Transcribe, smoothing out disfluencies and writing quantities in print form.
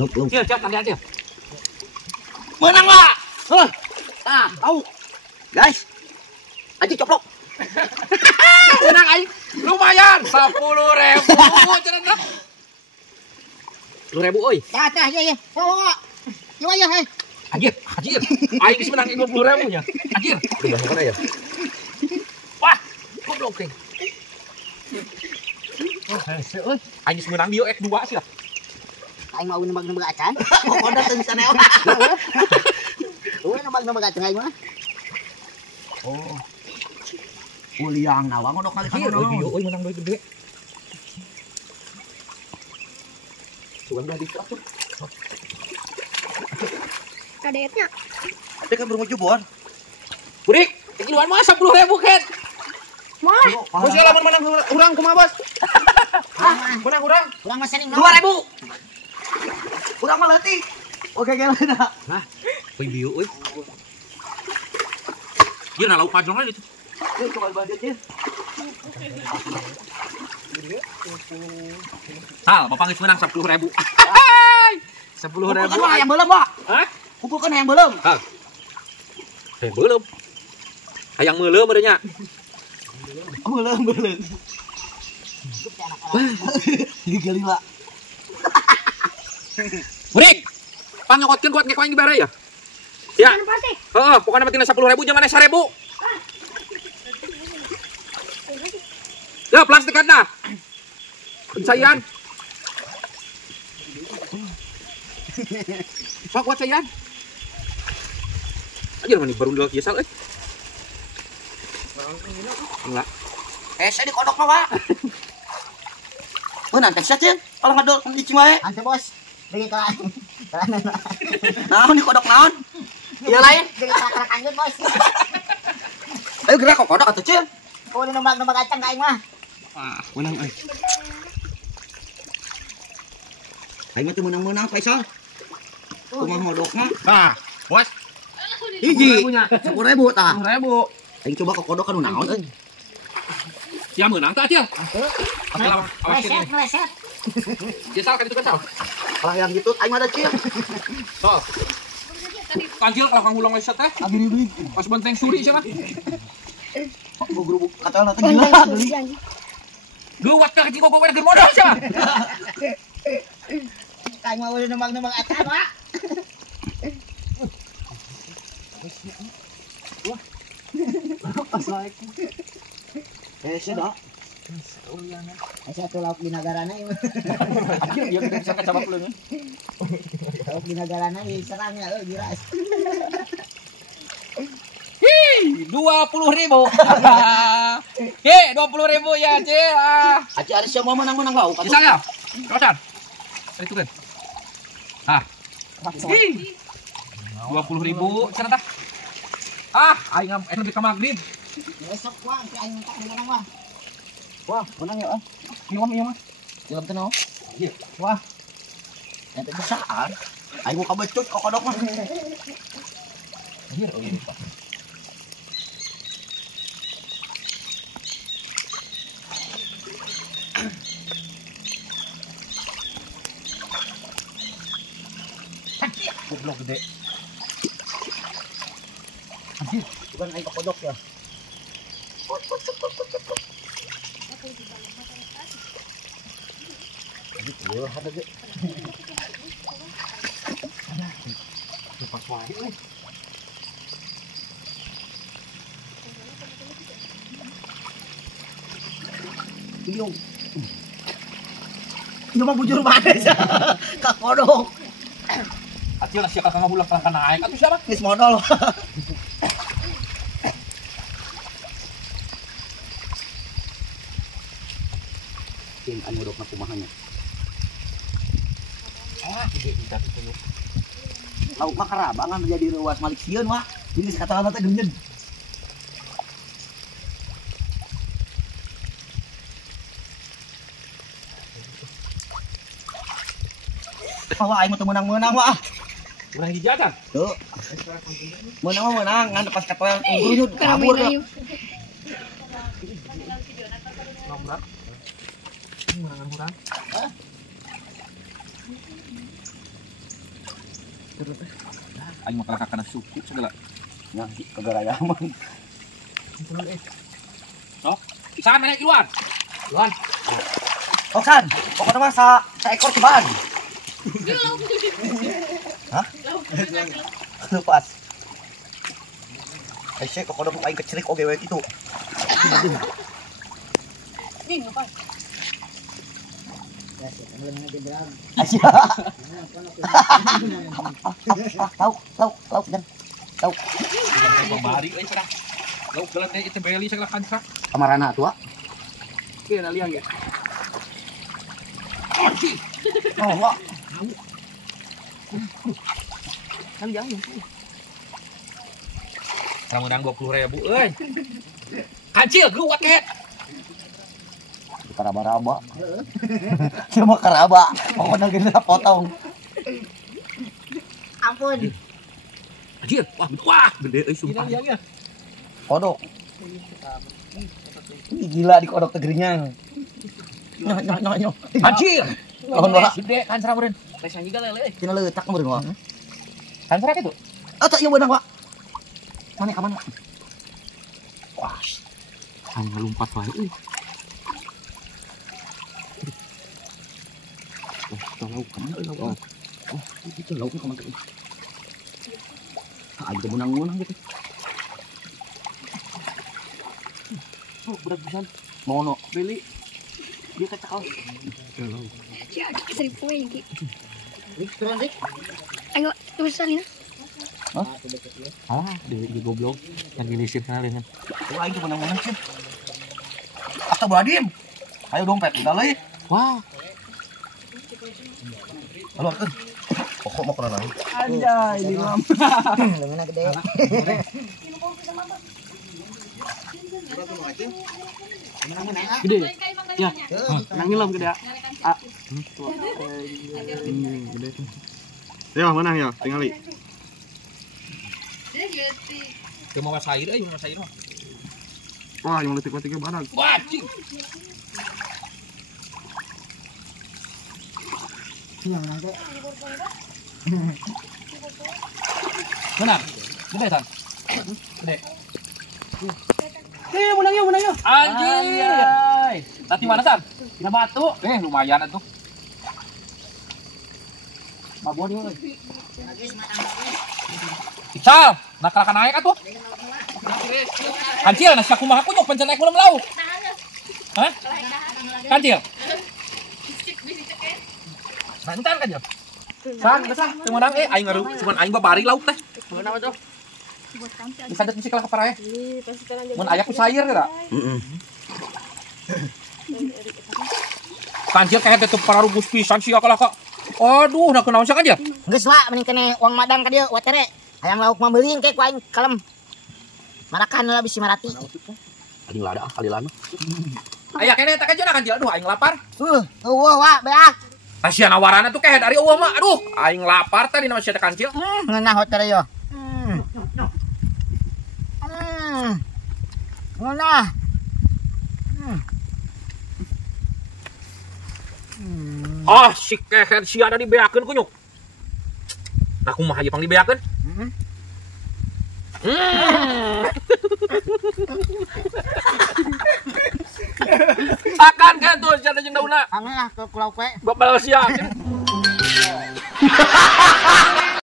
Luk. Cil, nanti aja. Menang lah. Nah, tahu. Guys. Aji coplok. Menang aing. Lumayan 10.000 cenah. 10.000 euy. Tah ya. Yo ya hei. Anjir. Aing geus menang 20.000 nya. Anjir. Udah mana ya? Wah, goblok teh. Wah, hese euy. Aing geus menang bio X2 sih lah. Aing mau nembak acan. Kodok teu bisa neot. Nembak acan aing mah. Oh. Uliang nawang kodok kali kan. Euy menang duit gede. Sugan belah dikit atuh. Kadetnya. Tapi kan bermuju bon. Burik, kiluan mah 10.000 kan. Mah. Bos lamun menang urang kumaha bos? Menang urang. Urang mah sening 2.000. Urang mah leutik. Oke geleuna. Nah, euy bieu euy. Ieu na lauk pajong itu. Yuk coba budget ya. Sal, bapak geus menang 10.000. 10.000. Kumpulkan yang belum, Pak. Hah? Kumpulkan yang belum. Hah? Yang belum. Hayang meuleuh meureun nya. Belum. Ini kali, Pak. Burik. Pangnyokotkeun buat ngek aing dibere ya. Ya. Pasti. Heeh, pokoknya mah tina 10.000 jeung maneh 1.000. Ya, plastikan dah. Sayan. Pak kuat sayan. Anjir mah baru dulu kieu sal euy. Enggak. Saya di kodok mah, Pak. Beunang teh saja. Kalau ngadol di Cimae. Ante bos. Bagi ka. Naon di kodok naon? Ieu lain. Bagi ka kanjut bos. Ayo gerak kok kodok atuh, Cil. Oh, di nembak acang ka aing mah. Ah, menang euy. Aing mah teu menang-menang, Faisal. Kumaha modokna? Nah, bos. Hiji. 10.000 tah. 10.000. Aing coba ke kodok kan naon euy. Sia menang tah, Cil. Awas ini. Meleset. Dia sal kan itu kan sal. Kalau yang gitu aing mah ada, Cil. Sol. Kancil kalau kang ulang wes teh. Abiri-biri. Pas benteng suri siapa? Gua gerubuk katana teh gila. Duat ka kecil kok keur modal siapa? Aing mah udah nembak acang, Pak. Wah. Pas laik. Sudah. Satu lauk di nagarana ieu. Iya kita bisa kecabak lu nih. Lauk di nagarana diserang ya giras. Hi, 20.000. He, 20.000 ya, Cil. Aci ada siapa menang lauk. Bisa ya? Kawasan. Itu kan. Hi. 20.000 cenah tah. Aing lebih ka magrib. Besok wah, si aing menang menang wah. Wah, menang ya, ah. Iya mah. Dalam tenau. Iya. Wah. Ente besar. Aing mau kabecut kok kodok mah. Anjir, oh iya, Pak. Anjir, goblok gede. Anjir, bukan aing kodok ya. Gitu, ada ge. Pas wae euy. Iyo. Iyo mah bujur manis. Ka kodok. Acil sia ka ngahulak ka naik atuh siapa? Geus modal. Sing anu kodokna kumahanya. Gede bisa itu. Lauk mah karabangan menjadi ruas malik sieun wah. Jadi kata-kata teh geunyeun. Wah, aing mah menang-menang wah. Urang hiji aja. Tuh. Menang mah menang, ngan pas katoyan unggul kabur. Nomor. Menang urang. Aing mah kakak suku segala. Nah, kegarayaman. Sok, sana naik luar. Luar. Oh kan, pokoknya mah seekor cobaan. Hah? Lepas. Aisyah kok udah pakai kecerik oke we gitu. Aisyah. Tahu dan tahu. Pembari euy cenah. Lauk gelat teh itu beli segala kancra. Kamarana tua. Kieu na liang ya. Oh, wah. Liang ya. Kamu nang 20.000 euy. Kancil geuwat kehet. Karaba-raba. Cuma karaba. Pokoknya gini potong. Ampun. Anjir, wah gede euy sumpah. Liang ya. Kodok. Ini gila di kodok tegerinya. Nyoh. Anjir. Lawan baha. Gede kancra meureun. Lesan juga lele. Tina leutak meureun wa. Kancra kitu. Oh, tak ieu beunang wa. Mana ka mana? Wah. Aing ngalumpat wae euy. Lauk kemana lauk? Oh, itu lauknya kemana? Aja menang-menang gitu. Oh, berat pisan. Mono. Beli. Dia kecakal. Ya, seribu lagi. Ayo, terusan ya. Ah, di goblok. Yang gilisir kana dengan. Wah, itu menang-menang sih. Astagfirullahaladzim. Ayo dompet, udah leh. Wah, Halo, kan. Pokok mau kena lagi. anjay di lam. Lengan gede. Gede ya? Ya. Nang ngilam gede ya. Ah. Gede tuh. Ya, mana ya? Tingali. Ke mau masair euy, mau masair mah. Wah, yang letik-letiknya badak. Wah, cing. Benar. Gede san. Gede. Menang yuk. Anjir. Nanti mana san? Tina batu. Lumayan atuh. Mabon yuk. Ical, nakalakan naik atuh. Kancil, nasi aku mah aku nyok pancen naik ulam lauk. Hah? Kancil. Santan kan ya? San, besah, temenang aing ngaru, cuman aing babari lauk teh. Kenapa tuh? Bisa dat musik lah kapara ya. Mun aya ku sair geura. Kancil kayak tetep para rugus pisan sia kala kak. Aduh, nak kenaon sia kan dia? Geus wa mending kene uang madang ka dieu watere. Hayang lauk mah beulin ke ku aing kalem. Marakan lah bisi marati. Aing lada kali lana. Aya kene tak aja Kancil. Aduh, aing lapar. Eueuh wa beak. Asia nawaranna tuh kayak dari eueuh mah. Aduh, aing lapar tadi nama sia Kancil. Ngeunah watere yo. Ngeunah. Ah, si keher sia ada dibeakeun kunyuk. Tah kumaha ieu pang dibeakeun? Akan kan tuh sia jeung daunna. Angeulah ke pulau pe. Babal sia.